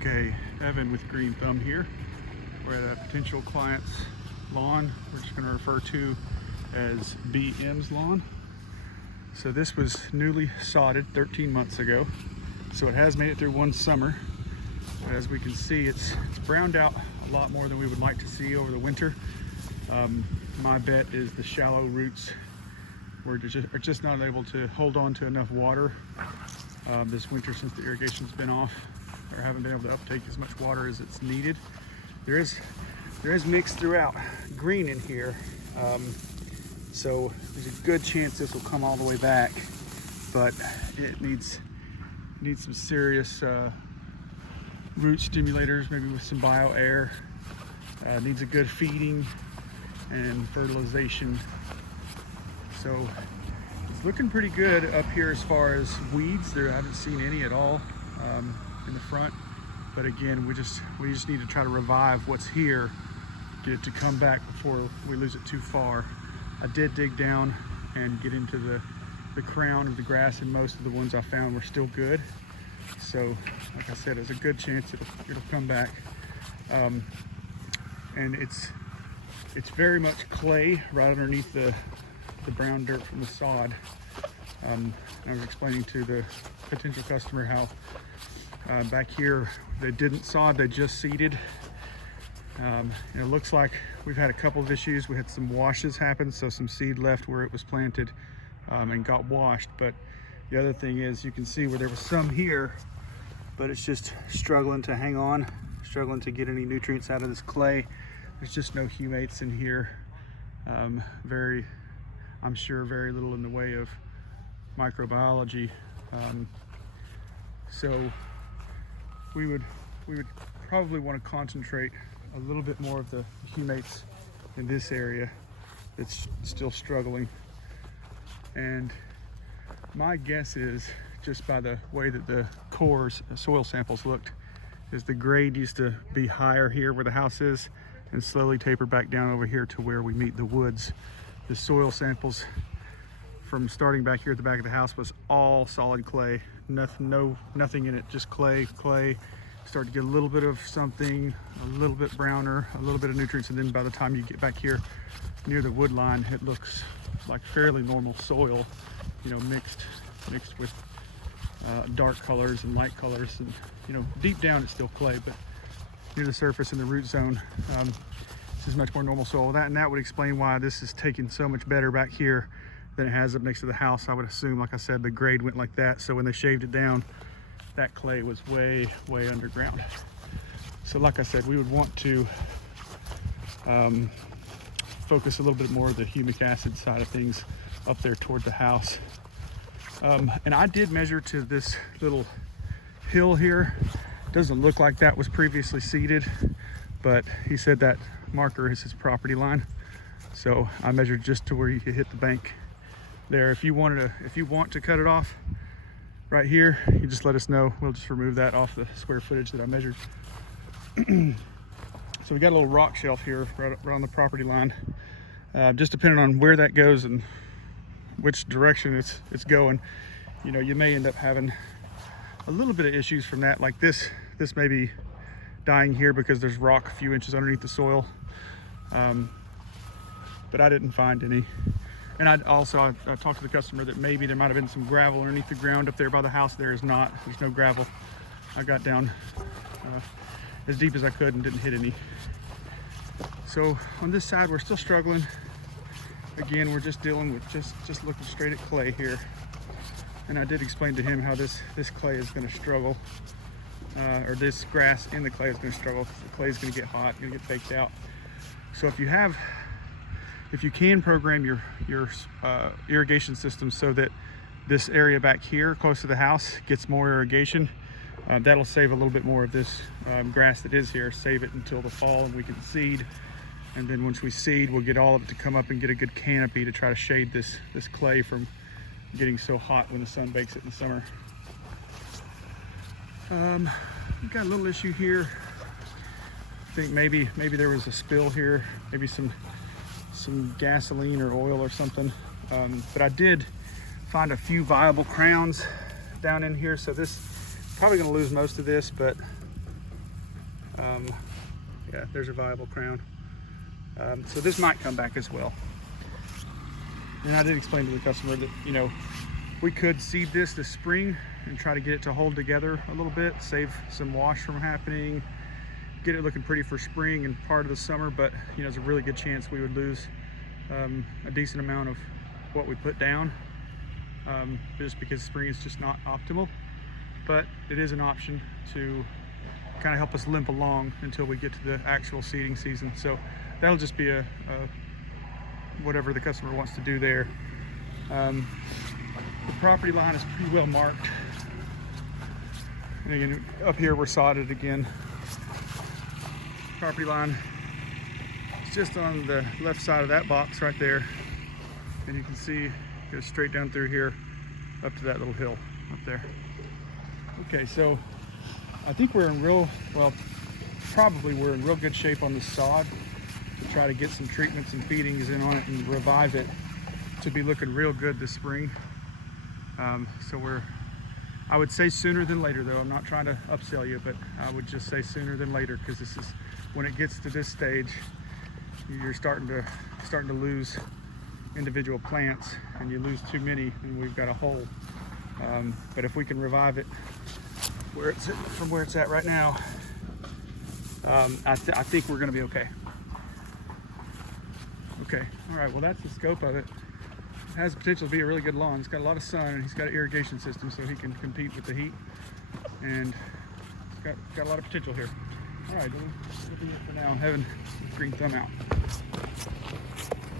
Okay, Evan with Green Thumb here. We're at a potential client's lawn. We're just going to refer to as BM's lawn. So this was newly sodded 13 months ago. So it has made it through one summer. But as we can see, it's browned out a lot more than we would like to see over the winter. My bet is the shallow roots are just not able to hold on to enough water this winter since the irrigation's been off, or haven't been able to uptake as much water as it's needed. There is mixed throughout green in here, so there's a good chance this will come all the way back, but it needs some serious root stimulators, maybe with some bio air. Needs a good feeding and fertilization. So it's looking pretty good up here as far as weeds. I haven't seen any at all in the front, but again, we just need to try to revive what's here, get it to come back before we lose it too far. I did dig down and get into the crown of the grass, and most of the ones I found were still good. So like I said, there's a good chance it'll come back. And it's very much clay right underneath the brown dirt from the sod. I was explaining to the potential customer how back here they didn't sod, they just seeded. And it looks like we've had a couple of issues. We had some washes happen, so some seed left where it was planted and got washed. But the other thing is, you can see where there was some here, but it's just struggling to hang on, struggling to get any nutrients out of this clay. There's just no humates in here. I'm sure very little in the way of microbiology. So we would probably want to concentrate a little bit more of the humates in this area that's still struggling. And my guess is, just by the way that the cores, soil samples looked, is the grade used to be higher here where the house is and slowly taper back down over here to where we meet the woods. The soil samples from starting back here at the back of the house was all solid clay, nothing in it, just clay. Start to get a little bit of something, a little bit browner, a little bit of nutrients, and then by the time you get back here near the wood line, it looks like fairly normal soil, you know, mixed with dark colors and light colors, and you know, deep down it's still clay, but near the surface in the root zone, this is much more normal soil. That would explain why this is taking so much better back here than it has up next to the house. I would assume, like I said, the grade went like that, so when they shaved it down, that clay was way underground. So like I said, we would want to focus a little bit more of the humic acid side of things up there toward the house. And I did measure to this little hill here. Doesn't look like that was previously seeded, but he said that marker is his property line. So I measured just to where you could hit the bank there. If you want to cut it off right here, you just let us know. We'll just remove that off the square footage that I measured. So we got a little rock shelf here right on the property line. Just depending on where that goes and which direction it's going, you know, you may end up having a little bit of issues from that. Like this may be dying here because there's rock a few inches underneath the soil, but I didn't find any. And I talked to the customer that maybe there might have been some gravel underneath the ground up there by the house. There's no gravel. I got down as deep as I could and didn't hit any. So on this side, we're still struggling. Again, we're just dealing with just looking straight at clay here. And I did explain to him how this clay is going to struggle, or this grass in the clay is going to struggle. The clay is going to get hot, going to get baked out. So if you can program your irrigation system so that this area back here close to the house gets more irrigation, that'll save a little bit more of this grass that is here. Save it until the fall and we can seed. And then once we seed, we'll get all of it to come up and get a good canopy to try to shade this clay from getting so hot when the sun bakes it in the summer. We've got a little issue here. I think maybe there was a spill here, maybe some gasoline or oil or something. But I did find a few viable crowns down in here, so this probably going to lose most of this, but Yeah, there's a viable crown. So this might come back as well. And I did explain to the customer that, you know, we could seed this spring and try to get it to hold together a little bit, save some wash from happening, get it looking pretty for spring and part of the summer, but you know, there's a really good chance we would lose a decent amount of what we put down, just because spring is just not optimal. But it is an option to kind of help us limp along until we get to the actual seeding season. So that'll just be a whatever the customer wants to do there. The property line is pretty well marked. And again, up here we're sodded again. Property line is just on the left side of that box right there. And you can see it goes straight down through here up to that little hill up there. Okay, so I think we're in probably we're in real good shape on the sod to try to get some treatments and feedings in on it and revive it to be looking real good this spring. So I would say sooner than later though. I'm not trying to upsell you, but I would just say sooner than later, because this is when it gets to this stage, you're starting to lose individual plants, and you lose too many and we've got a hole. But if we can revive it from where it's at right now, I think we're going to be okay. Okay, all right, well that's the scope of it. It has the potential to be a really good lawn. It's got a lot of sun and he's got an irrigation system so he can compete with the heat, and it's got a lot of potential here. All right, that'll be it for now. I'm having a green thumb out.